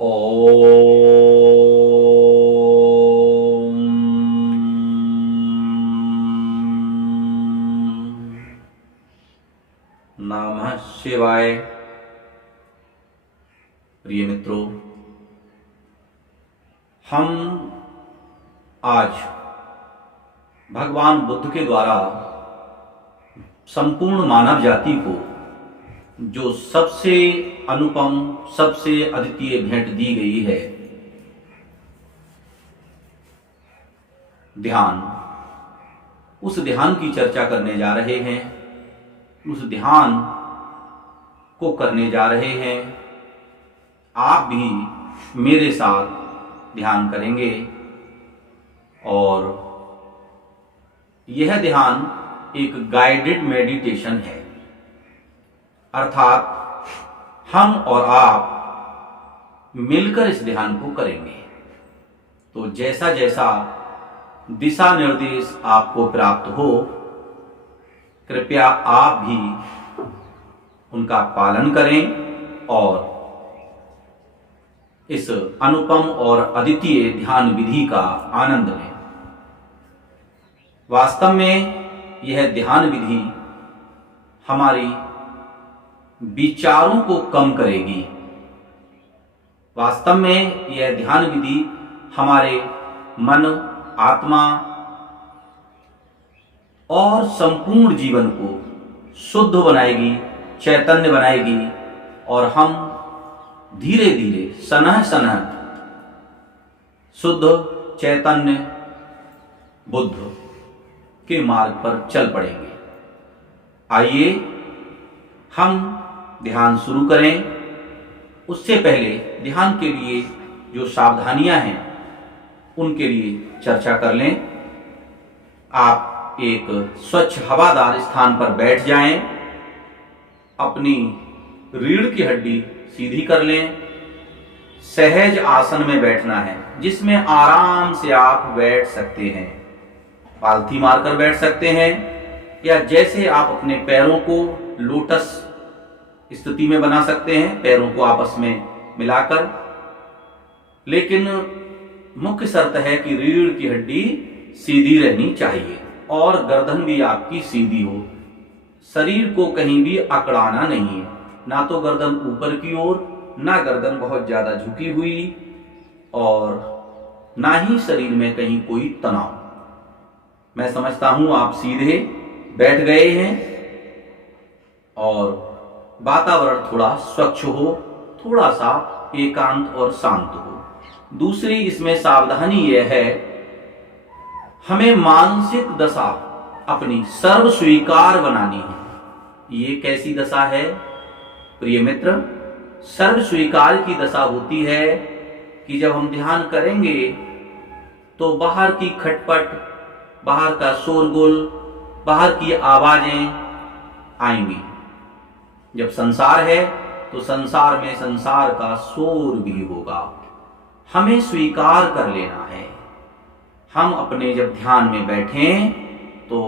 ओम नमः शिवाय। प्रिय मित्रों, हम आज भगवान बुद्ध के द्वारा संपूर्ण मानव जाति को जो सबसे अनुपम, सबसे अद्वितीय भेंट दी गई है, ध्यान, उस ध्यान की चर्चा करने जा रहे हैं। उस ध्यान को करने जा रहे हैं। आप भी मेरे साथ ध्यान करेंगे और यह ध्यान एक गाइडेड मेडिटेशन है, अर्थात हम और आप मिलकर इस ध्यान को करेंगे। तो जैसा जैसा दिशा निर्देश आपको प्राप्त हो, कृपया आप भी उनका पालन करें और इस अनुपम और अद्वितीय ध्यान विधि का आनंद लें। वास्तव में यह ध्यान विधि हमारी विचारों को कम करेगी। वास्तव में यह ध्यान विधि हमारे मन, आत्मा और संपूर्ण जीवन को शुद्ध बनाएगी, चैतन्य बनाएगी और हम धीरे धीरे सनह सनह शुद्ध चैतन्य बुद्ध के मार्ग पर चल पड़ेंगे। आइए हम ध्यान शुरू करें। उससे पहले ध्यान के लिए जो सावधानियां हैं उनके लिए चर्चा कर लें। आप एक स्वच्छ हवादार स्थान पर बैठ जाएं। अपनी रीढ़ की हड्डी सीधी कर लें। सहज आसन में बैठना है जिसमें आराम से आप बैठ सकते हैं। पालथी मारकर बैठ सकते हैं या जैसे आप अपने पैरों को लोटस स्थिति में बना सकते हैं, पैरों को आपस में मिलाकर। लेकिन मुख्य शर्त है कि रीढ़ की हड्डी सीधी रहनी चाहिए और गर्दन भी आपकी सीधी हो। शरीर को कहीं भी अकड़ाना नहीं है, ना तो गर्दन ऊपर की ओर, ना गर्दन बहुत ज्यादा झुकी हुई और ना ही शरीर में कहीं कोई तनाव। मैं समझता हूं आप सीधे बैठ गए हैं और वातावरण थोड़ा स्वच्छ हो, थोड़ा सा एकांत और शांत हो। दूसरी इसमें सावधानी यह है, हमें मानसिक दशा अपनी सर्व स्वीकार बनानी है। ये कैसी दशा है प्रिय मित्र? सर्व स्वीकार की दशा होती है कि जब हम ध्यान करेंगे तो बाहर की खटपट, बाहर का शोरगुल, बाहर की आवाजें आएंगी। जब संसार है तो संसार में संसार का शोर भी होगा। हमें स्वीकार कर लेना है। हम अपने जब ध्यान में बैठें तो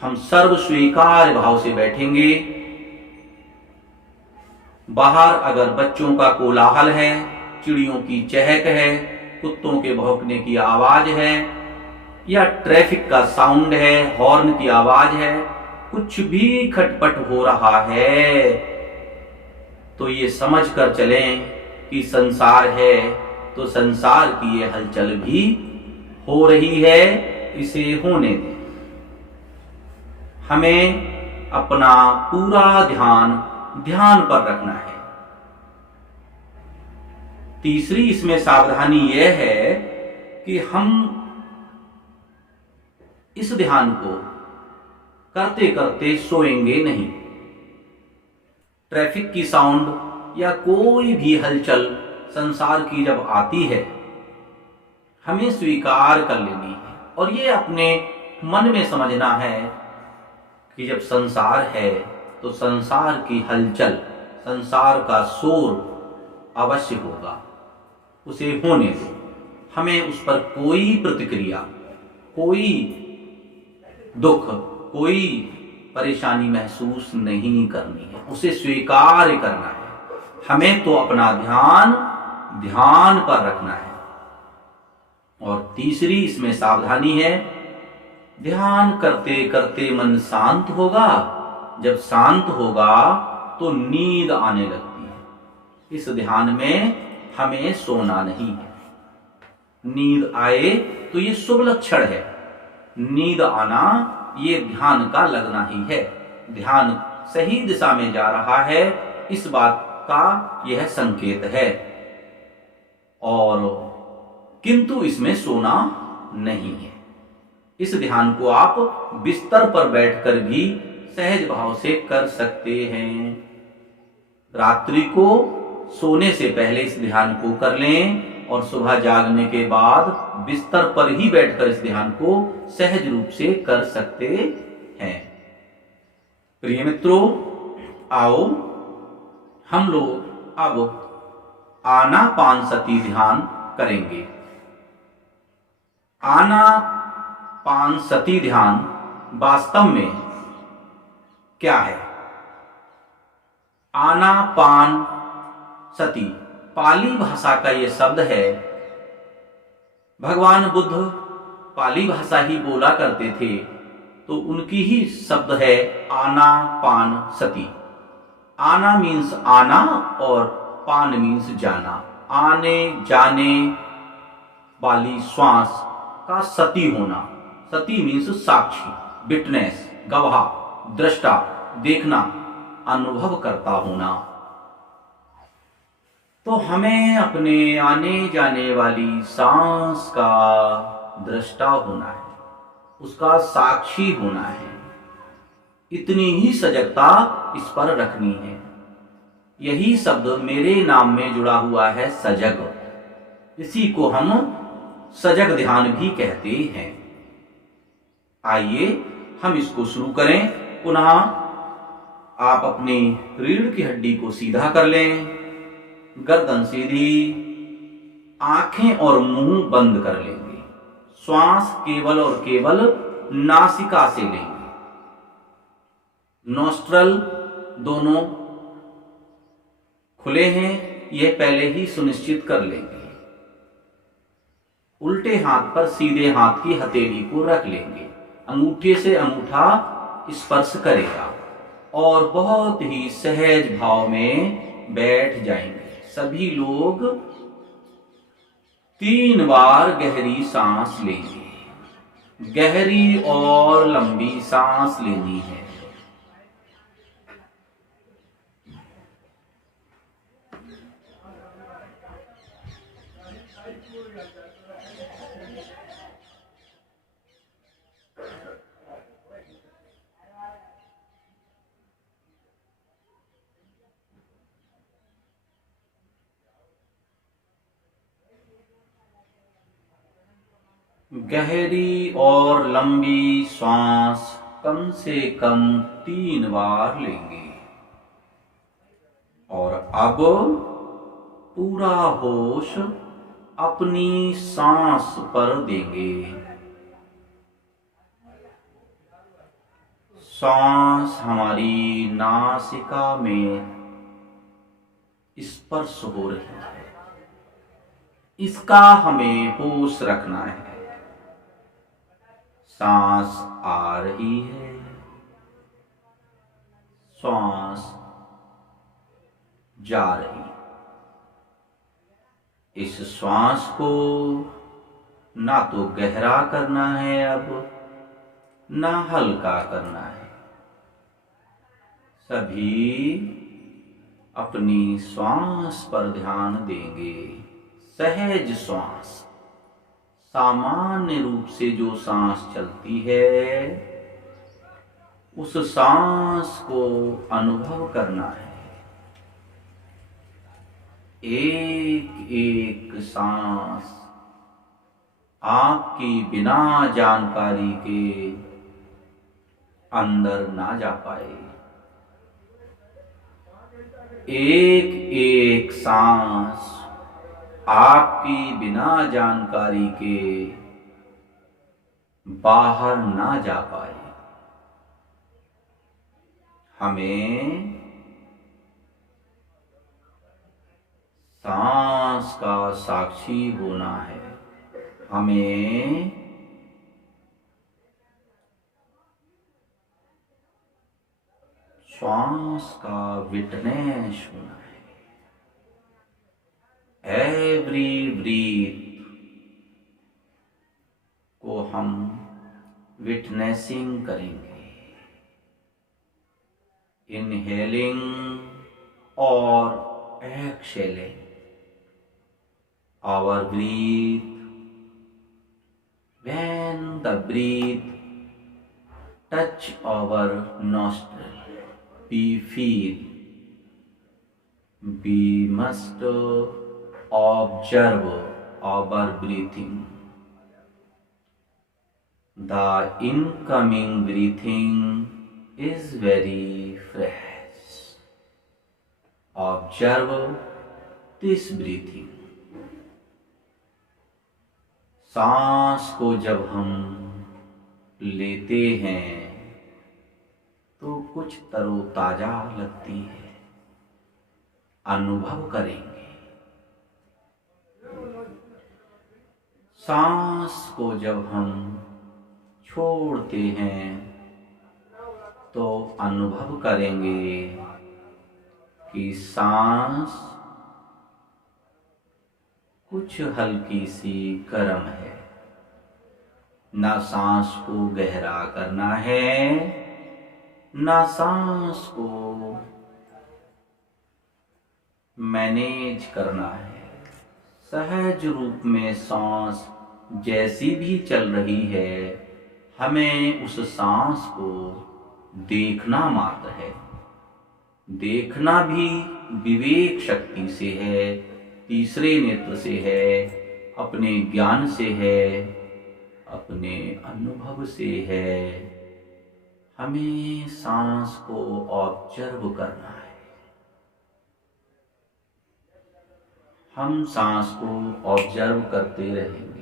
हम सर्व स्वीकार भाव से बैठेंगे। बाहर अगर बच्चों का कोलाहल है, चिड़ियों की चहक है, कुत्तों के भौंकने की आवाज है या ट्रैफिक का साउंड है, हॉर्न की आवाज है, कुछ भी खटपट हो रहा है तो ये समझ कर चलें कि संसार है तो संसार की ये हलचल भी हो रही है, इसे होने दें। हमें अपना पूरा ध्यान पर रखना है। तीसरी इसमें सावधानी यह है कि हम इस ध्यान को करते करते सोएंगे नहीं। ट्रैफिक की साउंड या कोई भी हलचल संसार की जब आती है, हमें स्वीकार कर लेनी है और ये अपने मन में समझना है कि जब संसार है तो संसार की हलचल, संसार का शोर अवश्य होगा, उसे होने दो। हमें उस पर कोई प्रतिक्रिया, कोई दुख, कोई परेशानी महसूस नहीं करनी है, उसे स्वीकार करना है। हमें तो अपना ध्यान ध्यान पर रखना है। और तीसरी इसमें सावधानी है, ध्यान करते करते मन शांत होगा, जब शांत होगा तो नींद आने लगती है। इस ध्यान में हमें सोना नहीं है। नींद आए तो ये शुभ लक्षण है, नींद आना ये ध्यान का लगना ही है। ध्यान सही दिशा में जा रहा है, इस बात का यह संकेत है। और किंतु इसमें सोना नहीं है। इस ध्यान को आप बिस्तर पर बैठकर भी सहज भाव से कर सकते हैं। रात्रि को सोने से पहले इस ध्यान को कर लें और सुबह जागने के बाद बिस्तर पर ही बैठकर इस ध्यान को सहज रूप से कर सकते हैं। प्रिय मित्रों, आओ हम लोग अब आनापानसती ध्यान करेंगे। आनापानसती ध्यान वास्तव में क्या है? आनापान सती पाली भाषा का यह शब्द है। भगवान बुद्ध पाली भाषा ही बोला करते थे, तो उनकी ही शब्द है आनापान सती। आना मीन्स आना और पान मीन्स जाना। आने जाने वाली श्वास का सती होना। सती मीन्स साक्षी, विटनेस, गवाह, दृष्टा, देखना, अनुभव करता होना। तो हमें अपने आने जाने वाली सांस का दृष्टा होना है, उसका साक्षी होना है। इतनी ही सजगता इस पर रखनी है। यही शब्द मेरे नाम में जुड़ा हुआ है, सजग। इसी को हम सजग ध्यान भी कहते हैं। आइए हम इसको शुरू करें। पुनः आप अपनी रीढ़ की हड्डी को सीधा कर लें, गर्दन सीधी, आंखें और मुंह बंद कर लेंगे। श्वास केवल और केवल नासिका से लेंगे। नॉस्ट्रल दोनों खुले हैं, यह पहले ही सुनिश्चित कर लेंगे। उल्टे हाथ पर सीधे हाथ की हथेली को रख लेंगे। अंगूठे से अंगूठा स्पर्श करेगा और बहुत ही सहज भाव में बैठ जाएंगे। सभी लोग 3 बार गहरी सांस लेंगे। गहरी और लंबी सांस लेनी है। गहरी और लंबी सांस कम से कम 3 बार लेंगे। और अब पूरा होश अपनी सांस पर देंगे। सांस हमारी नासिका में स्पर्श हो रही है, इसका हमें होश रखना है। सांस आ रही है, सांस जा रही है। इस श्वास को ना तो गहरा करना है, अब ना हल्का करना है। सभी अपनी श्वास पर ध्यान देंगे। सहज श्वास, सामान्य रूप से जो सांस चलती है, उस सांस को अनुभव करना है। एक एक सांस आपकी बिना जानकारी के अंदर ना जा पाए। एक एक सांस आपकी बिना जानकारी के बाहर ना जा पाए। हमें सांस का साक्षी होना है, हमें श्वास का विटनेस होना है। एवरी ब्रीथ को हम विटनेसिंग करेंगे, इनहेलिंग और exhaling our breath. When the breath touch our nostril, we feel we must observe our breathing. The incoming breathing is very fresh. Observe this breathing. सांस को जब हम लेते हैं तो कुछ तरोताजा लगती है, अनुभव करेंगे। सांस को जब हम छोड़ते हैं तो अनुभव करेंगे कि सांस कुछ हल्की सी गर्म है। ना सांस को गहरा करना है, ना सांस को मैनेज करना है। सहज रूप में सांस जैसी भी चल रही है, हमें उस सांस को देखना मात्र है। देखना भी विवेक शक्ति से है, तीसरे नेत्र से है, अपने ज्ञान से है, अपने अनुभव से है। हमें सांस को ऑब्जर्व करना है। हम सांस को ऑब्जर्व करते रहेंगे।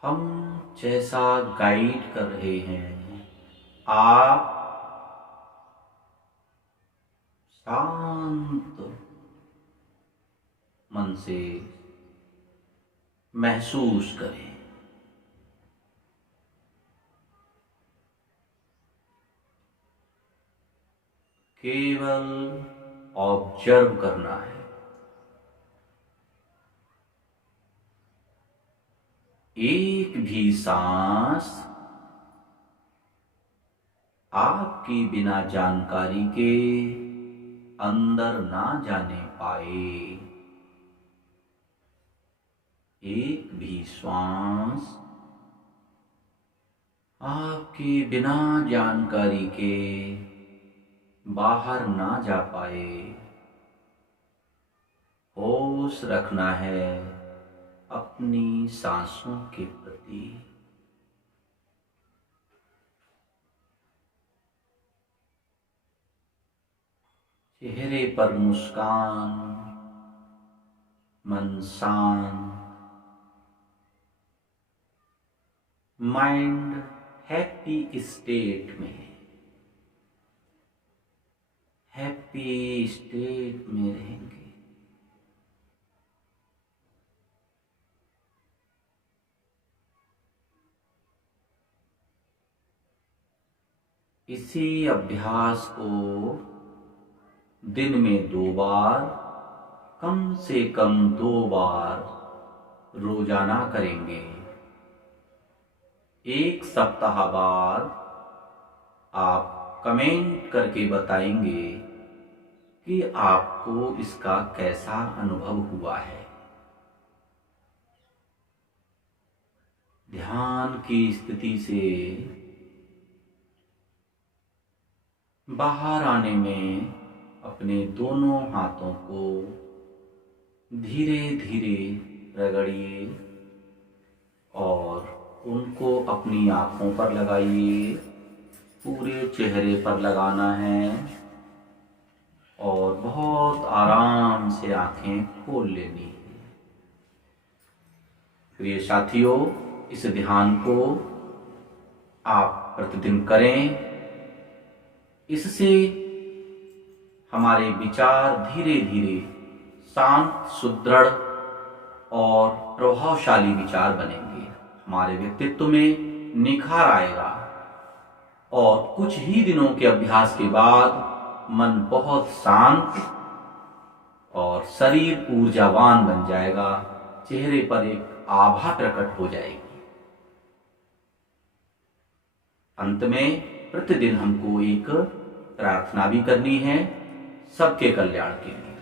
हम जैसा गाइड कर रहे हैं, आप शांत मन से महसूस करें। केवल ऑब्जर्व करना है। एक भी सांस आपकी बिना जानकारी के अंदर ना जाने पाए। एक भी श्वास आपके बिना जानकारी के बाहर ना जा पाए। होश रखना है अपनी सांसों के प्रति। चेहरे पर मुस्कान, मन शांत, माइंड हैप्पी स्टेट में, हैप्पी स्टेट में रहेंगे। इसी अभ्यास को दिन में 2 बार, कम से कम 2 बार रोजाना करेंगे। 1 सप्ताह बाद आप कमेंट करके बताएंगे कि आपको इसका कैसा अनुभव हुआ है। ध्यान की स्थिति से बाहर आने में अपने दोनों हाथों को धीरे धीरे रगड़िए और उनको अपनी आंखों पर लगाइए। पूरे चेहरे पर लगाना है और बहुत आराम से आंखें खोल लेनी है। प्रिय साथियों, इस ध्यान को आप प्रतिदिन करें। इससे हमारे विचार धीरे धीरे शांत, सुदृढ़ और प्रभावशाली विचार बनेंगे। हमारे व्यक्तित्व में निखार आएगा और कुछ ही दिनों के अभ्यास के बाद मन बहुत शांत और शरीर ऊर्जावान बन जाएगा। चेहरे पर एक आभा प्रकट हो जाएगी। अंत में प्रतिदिन हमको एक प्रार्थना भी करनी है सबके कल्याण के लिए।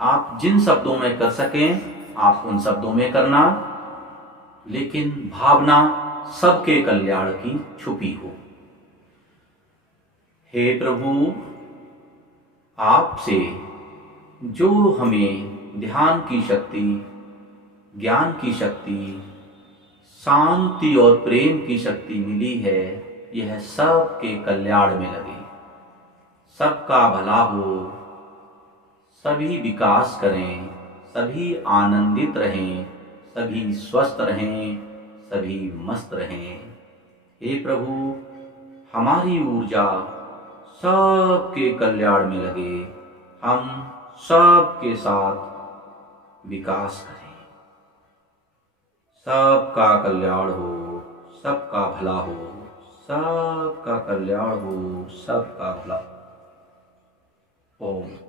आप जिन शब्दों में कर सकें आप उन शब्दों में करना, लेकिन भावना सबके कल्याण की छुपी हो। हे प्रभु, आपसे जो हमें ध्यान की शक्ति, ज्ञान की शक्ति, शांति और प्रेम की शक्ति मिली है, यह सबके कल्याण में लगे, सबका भला हो, सभी विकास करें, सभी आनंदित रहें, सभी स्वस्थ रहें, सभी मस्त रहें। हे प्रभु, हमारी ऊर्जा सबके कल्याण में लगे, हम सबके साथ विकास करें। सबका कल्याण हो, सबका भला हो, सबका कल्याण हो, सबका भला। ओम।